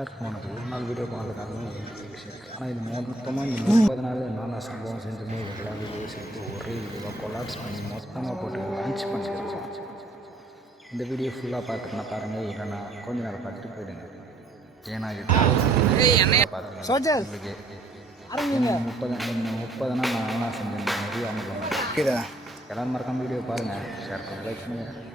உனக்கு ஒரு நாள் வீடியோ பண்ணுறதுக்காக ஆனால் இது மொத்தமாக இந்த 30 நாள் என்னென்ன சம்பவம் செஞ்சுமே எல்லா வீடியோ சேர்த்து ஒரே வீடியோவாக கொலாப்ஸ் பண்ணி மொத்தமாக போட்டு லான்ச் பண்ணியிருக்கோம். இந்த வீடியோ ஃபுல்லாக பார்த்துட்டுனா பாருங்கள், இல்லைன்னா கொஞ்ச நேரம் பார்த்துட்டு போயிடுங்க. ஏன்னா இது பார்த்துக்கலாம் 30 நாள் நான் என்ன செஞ்சேன் நிறைய அனுபவம். எல்லாரும் மறக்காம வீடியோ பாருங்கள், ஷேர் பண்ணி லைக் பண்ணுங்கள்.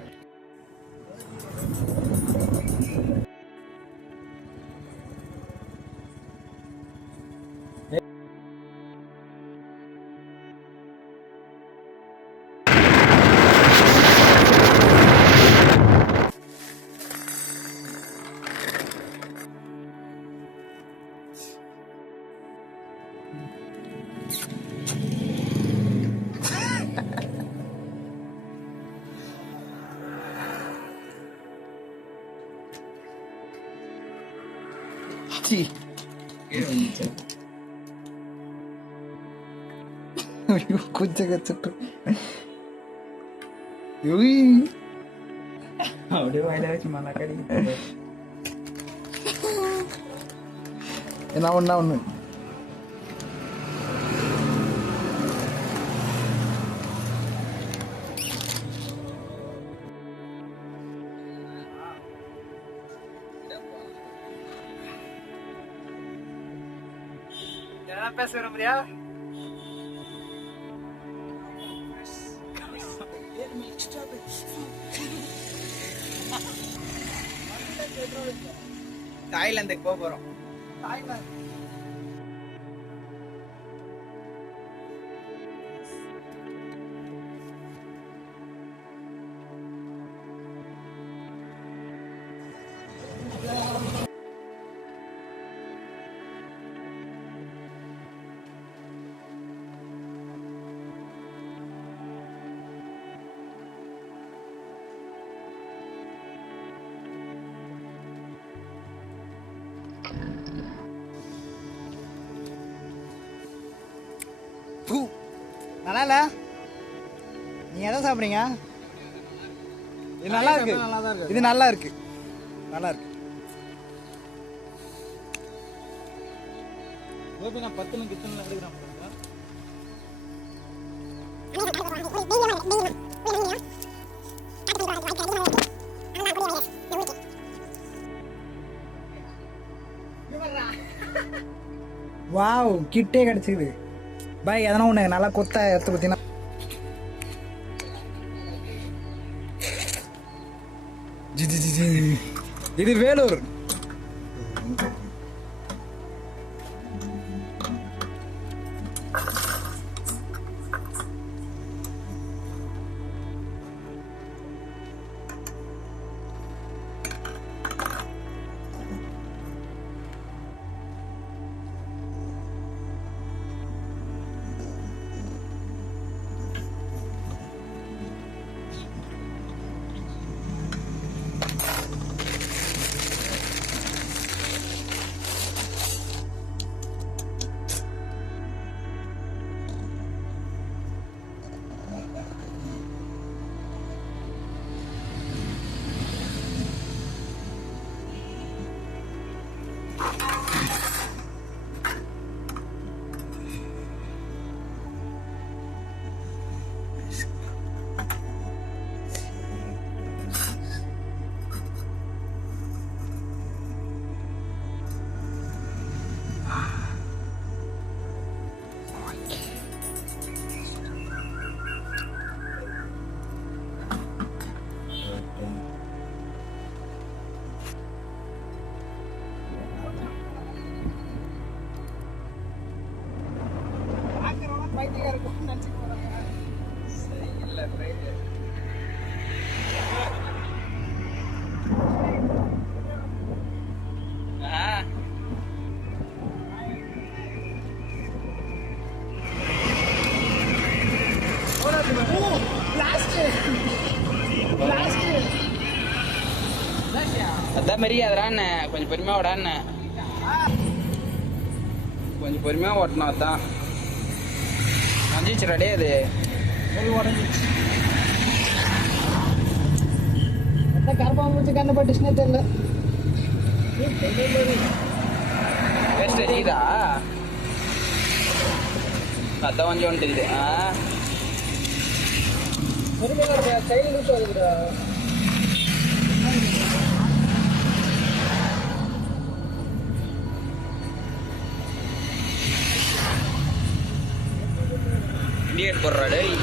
கொஞ்சம் கச்சிட்டு அப்படியே வாயில வச்சு மழை கடி என்ன ஒண்ணு பேச விரும்புறியா? தாய்லாந்துக்கு போக போறோம். நல்லா இல்ல, நீங்க எதை சாப்பிடுறீங்க? இது நல்லா இருக்கு, இது நல்லா இருக்கு, நல்லா இருக்கு. நான் 10 கிச்சன்ல எடுக்கிறேன். வாவ், கிட்டே கிடைச்சிது பாய். எதனா ஒன்று நல்லா கொத்தா எடுத்து பார்த்தீங்கன்னா இது வேலூர். அதான் மாரி அதராண்ணே கொஞ்சம் பொறுமையாக விடாண்ணே, கொஞ்சம் பொறுமையாக ஓட்டணும். அதான் வந்துச்சு ரெடியே, அது உடஞ்சிச்சு. கருப்பாம்பூச்சி கண்ணு பட்டுச்சுன்னே தெரியல. வேஸ்டேஜ் இதா அதான் கொஞ்சம் வந்துட்டு இண்டியன் போடுறா டேய்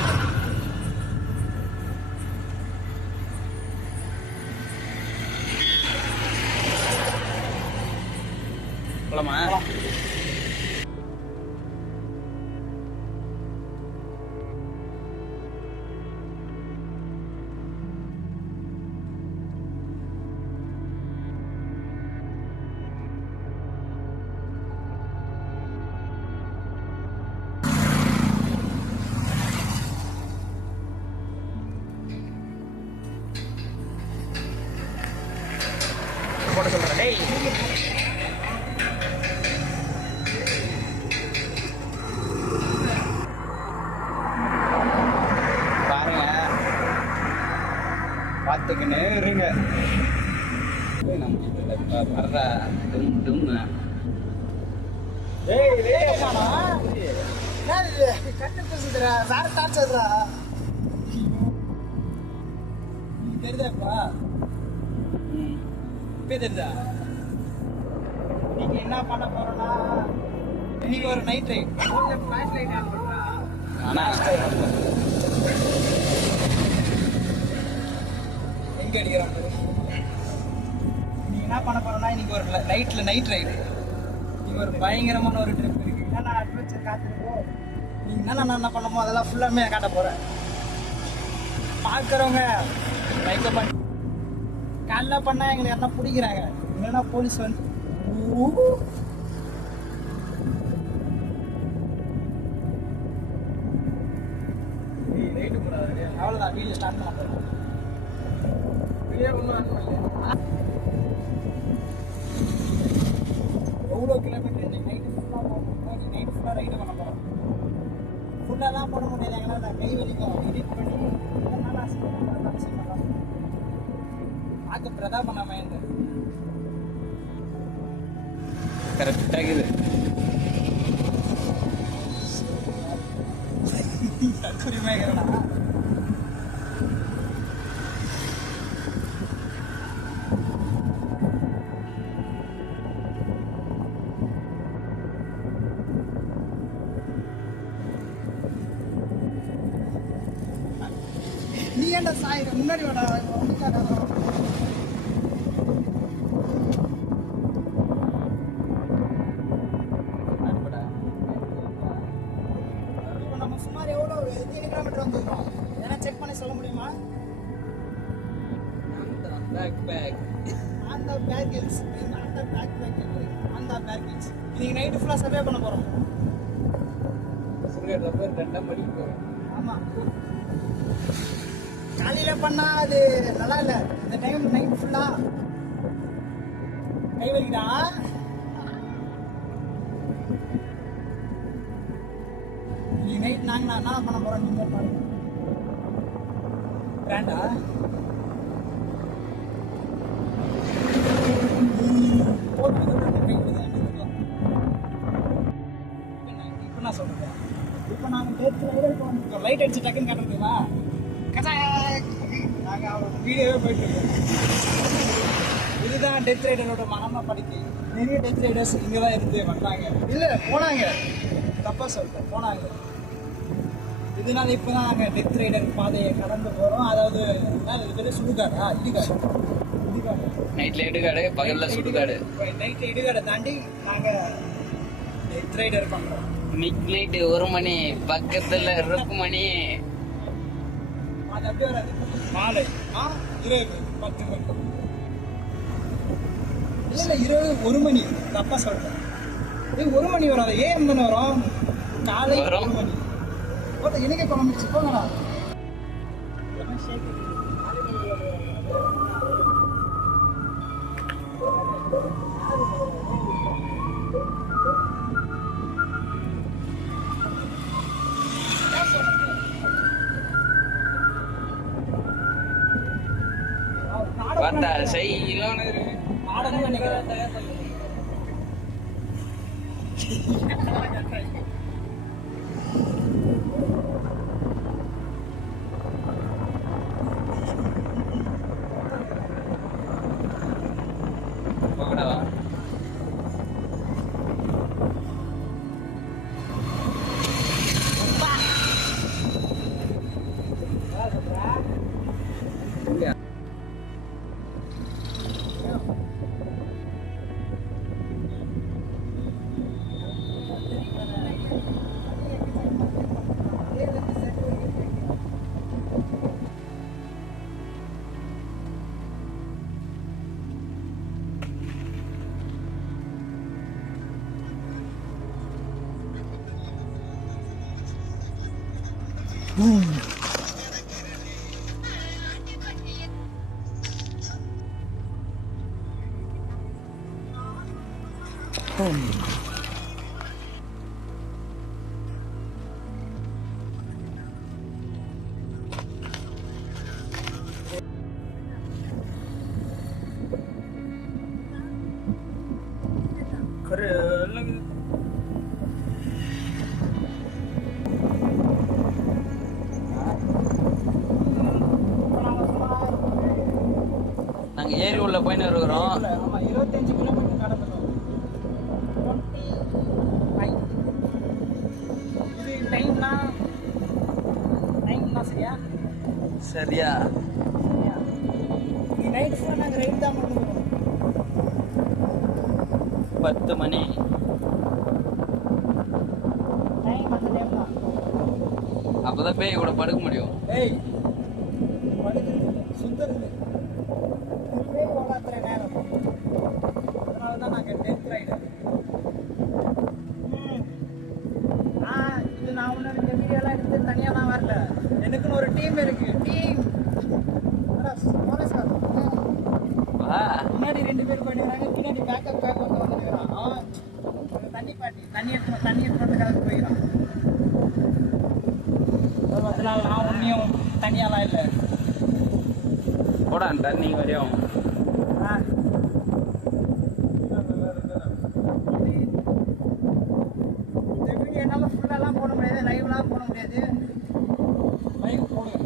போலாமா போட சொல்றேன் டேய் பாருங்க பார்த்துக்கின்னு இருங்க வர்ற டும் டும் தெரியுதாப்பா இப்போ தெரியுதா நீங்க என்ன பண்ண போறோம்னா இன்னைக்கு ஒரு night right flash light on பண்றா ஆனா எங்க அடிக்கிறாங்க நீங்க என்ன பண்ண போறோம்னா இன்னைக்கு ஒரு நைட் ரைடு நீங்க ஒரு பயங்கரமான ஒரு ட்ரிப் இருக்கு என்னென்ன அட்வென்ச்சர் காத்துருக்கோம் நீங்க என்ன பண்ணமோ அதெல்லாம் ஃபுல்லாமே காட்ட போறேன் பார்க்குறவங்க லைக் பண்ணி காலைல பண்ணா எங்களை யாரா பிடிக்கிறாங்க இல்லைன்னா போலீஸ் வந்து அவ்வளோதான் வீடியோ ஸ்டார்ட் பண்ண போகிறோம் வீடியோ ஒன்றும் எவ்வளோ கிலோமீட்டர் இன்னைக்கு நைட்டு ஃபுல்லாக போகணும் நீ நைட்டு ஃபுல்லாக ரைடு பண்ண போகிறோம் ஃபுல்லாலாம் போட முடியாது எங்களால் நான் கை வலிக்கும் எடிட் பண்ணி பார்க்க பிரதாப நம்ம இந்த கரெக்டாக இது குறிமேகிறா நீ ஏன்டா சாயிர முன்னாடி வாடா நம்ம சுமார் எவ்வளோ எத்தனை கிலோமீட்டர் வந்துருக்கோம் ஏன்னா செக் பண்ணி சொல்ல முடியுமா அந்த பேக்கேஜ் அந்த பேக் அந்த பேக்கேஜ் இன்னைக்கு நைட்டு ஃபுல்லாக சர்வே பண்ண போகிறோம் ரெண்டாம் மணிக்கு போகிறோம் ஆமாம் காலையில் பண்ணால் அது நல்லா இல்லை இந்த டைம் நைட் ஃபுல்லாக கை வலிக்குதா இன்னைக்கு நைட் நாங்கள் என்ன பண்ண போகிறோம் நீங்கள் பாருங்க பிராண்டா இப்போ நான் சொல்கிறேன் இப்போ நாங்கள் டேட் வந்துருக்கோம் லைட் அடிச்சு டக்குன்னு காட்டுறதுங்களா நாங்கள் அவரோட வீடியோவே போயிட்டுருக்கோம் இதுதான் டெத் ரைடரோட மனமா படிக்கை நிறைய டெத் ரைடர்ஸ் இங்கே தான் இருந்து வந்தாங்க இல்லை போனாங்க தப்பாக சொல்லிட்டேன் போனாங்க இதனால இப்போ தான் நாங்கள் டெத் ரைடர் பாதையை கடந்து போகிறோம் அதாவது இது பேர் சுடுகாடா இடுகாடு நைட்டில் இடுகாடு பகலில் சுடுகாடு நைட்டில் இடுகாடை தாண்டி நாங்கள் டெத் ரைடர் பண்ணுறோம் மிட் நைட்டு 1 மணி பக்கத்தில் ருக்குமணி அது அப்படியே வராது மாலை இரவு 10 மணி இல்லை இரவு 1 மணி தப்பா சொல்கிறேன் இது 1 மணி வராது ஏன் தானே வரும் காலை 1 மணி போட்ட எனக்கு குழம்பிச்சு போங்கடா பார்த்தா செய்யலாம் ஆடணும்னு நினைக்கிறேன். நாங்கள் ஏரி உள்ள போயின்னு இருக்கிறோம். 25 கிலோமீட்டர் கடந்துடும். இது டைம்லாம் சரியா சரியா நைட் ஃபுல்லாக நாங்கள் ரைட் தான் பண்ணுவோம். 10 மணி டைம் அந்த டைம் தான். அப்போதான் பேய் கூட படுக்க முடியும். ஏய் படுக்கிறது சுத்தறது பேய் ஓடாத்துற நேரம். அதனால தான் நாங்கள் டென்த் ரைடு. இது நான் ஒன்று இந்த வீடியோலாம் எடுத்து தனியாலாம் வரல. எனக்குன்னு ஒரு டீம் இருக்கு. டீம் முன்னாடி 2 பேர் போயிடுறாங்க, பின்னாடி பேக்கப் வந்துக்கிறான். தண்ணி எடுத்துறதுக்காக போய்க்கிறான். அதனால நான் ஒன்றையும் தனியாலாம் இல்லை. போடா தண்ணி வரையும் இந்த வீடியோ என்னால் ஃபுல்லாலாம் போட முடியாது, லைவ்லாம் போட முடியாது. லைவ் போடுங்க.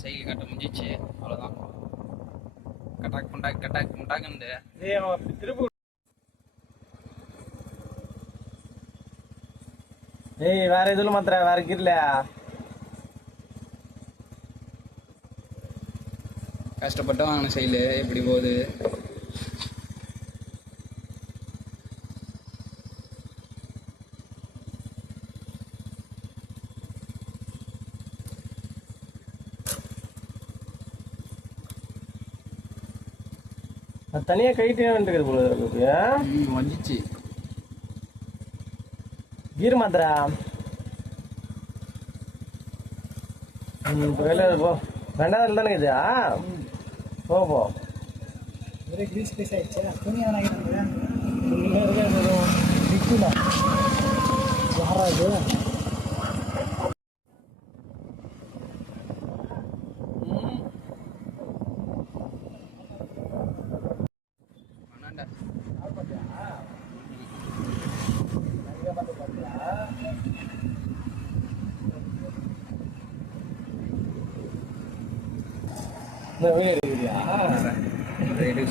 சைக்கிள் கட்ட முடிஞ்சிச்சு, அவ்வளோதான். கட்டாக் முண்டாக்குன்னு திருப்பூர். ஏய் வேற எதுவும் மாத்திர வேற கிரலையா? கஷ்டப்பட்டு வாங்கின சைக்கிள் எப்படி போகுது? தனியாக கைட்டு வந்துருக்குது போல வந்துச்சு. கீர் மாத்திரா போ 2வது தானே இது. போ ஒரே கிரீஸ் பீஸ் ஆயிடுச்சு. துணியாக யாராது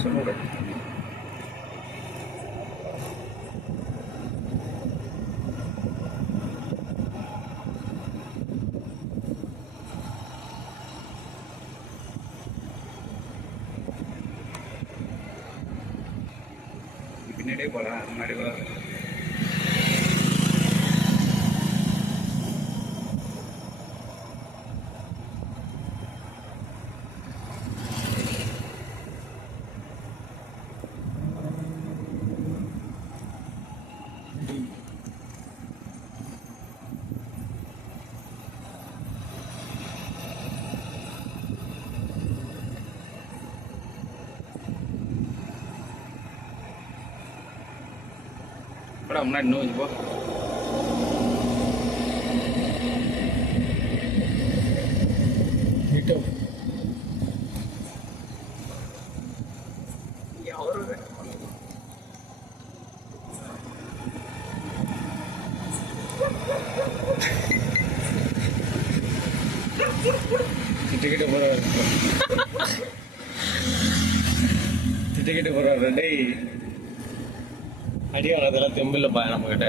சொல்லுங்க. பின்னாடியே போகலாம், முன்னாடி முன்னாடி இன்னும் போ. திட்டுக்கிட்டு போறாரு டேய். அடி வாங்கறதெல்லாம் தெம்பில்லப்பா நம்ம கிட்ட.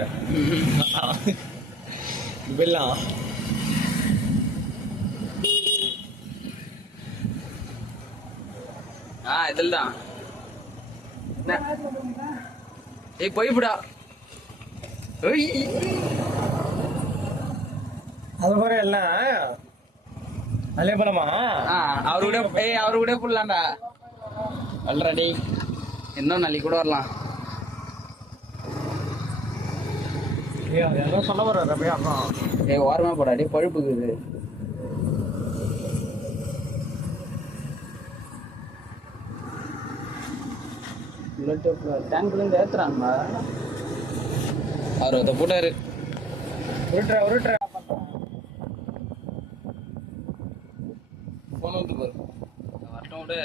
இப்பெல்லாம் இதில் தான். ஏய் போய்விடா. அது மாதிரி எல்லாம் அதே போலமா அவரு கூட போடலாம்டா. ஆல்ரெடி இன்னும் நாளைக்கு கூட வரலாம். ஏதோ சொல்ல வர்றாரு அப்படியே அப்புறம் ஓரமா போடா. டே பழுப்புக்குது. டேங்க்ல இருந்து ஏத்துறாங்க. அவர் அதை போட்டாரு. உருட்டுற போன் வந்து பாரு. வரட்டும் விடு.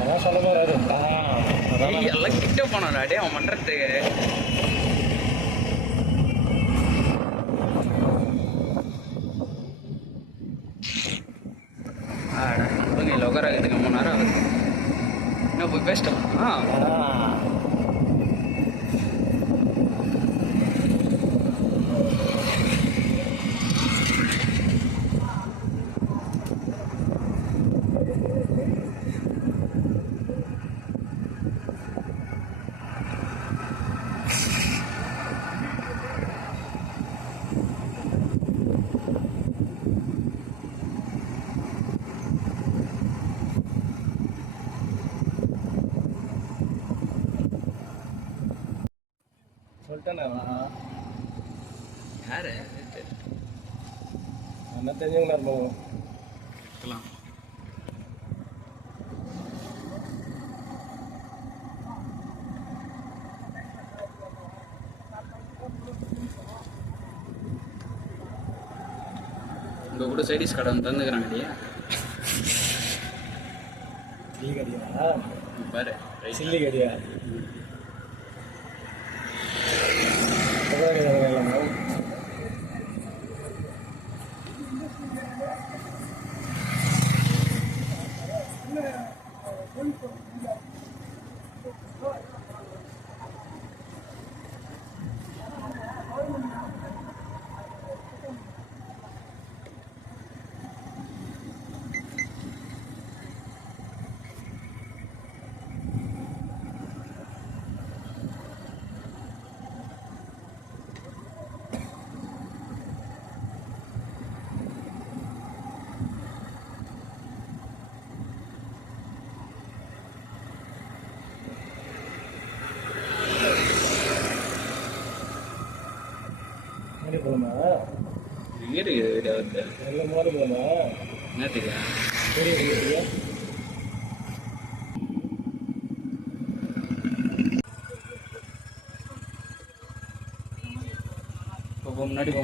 அதான் சொல்ல போறாரு. எல்லாம் கிட்ட போனாடா. டே அவன் பண்றதுக்கு நீ லொகர் ஆகுதுக்கு 3 நேரம் ஆகுது. என்ன போய் பேசிட்டோம். சொல்லிட்டேன் யாரு என்ன தெரிஞ்சவங்களா இருப்போம். உங்க கூட சைடிஸ் கடை வந்து தந்துக்கிறாங்க இல்லையா? சில்லி கடியா பாரு. சில்லி கடியா போகணுமா? வீடு நல்ல மாதிரி போகணுமா? என்னத்துக்கு பெரிய முன்னாடி போ.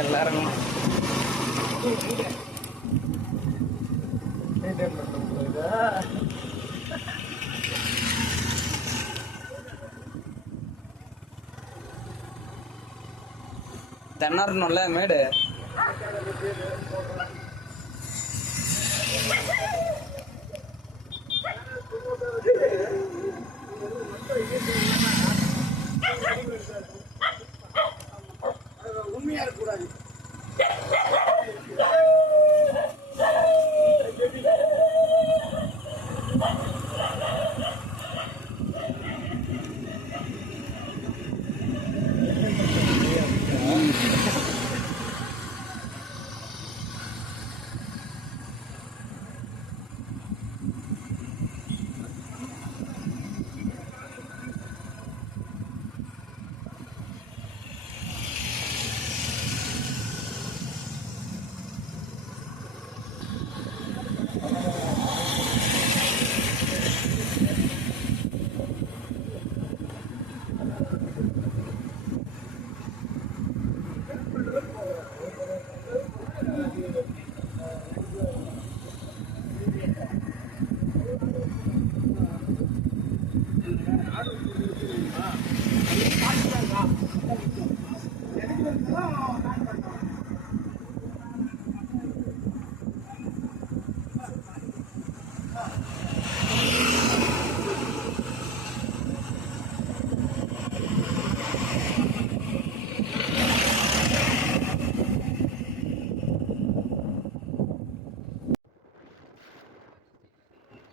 எல்லாரும் தென்னரணும்ல மேடு. உண்மையா இருக்கக்கூடாது.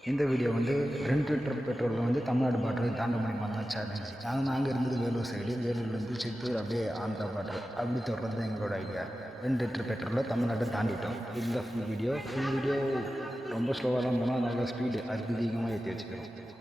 இந்த வீடியோ வந்து 2 லிட்டர் பெட்ரோலில் வந்து தமிழ்நாடு பார்டர் தாண்ட முடியுமா தான் சேலஞ்ச். நாங்கள் இருந்தது வேலூர் சைடு, வேலூர்லேருந்து சித்தூர் அப்படியே ஆந்திரா பார்டர் அப்படி தொடர்றது தான் எங்களோட ஐடியா. 2 லிட்டர் பெட்ரோலில் தமிழ்நாட்டை தாண்டிட்டோம். இதுதான் ஃபுல் வீடியோ ரொம்ப ஸ்லோவாக தான் போனால் அதனால ஸ்பீடு அதிகமாக ஏற்றி வச்சுக்கிறோம்.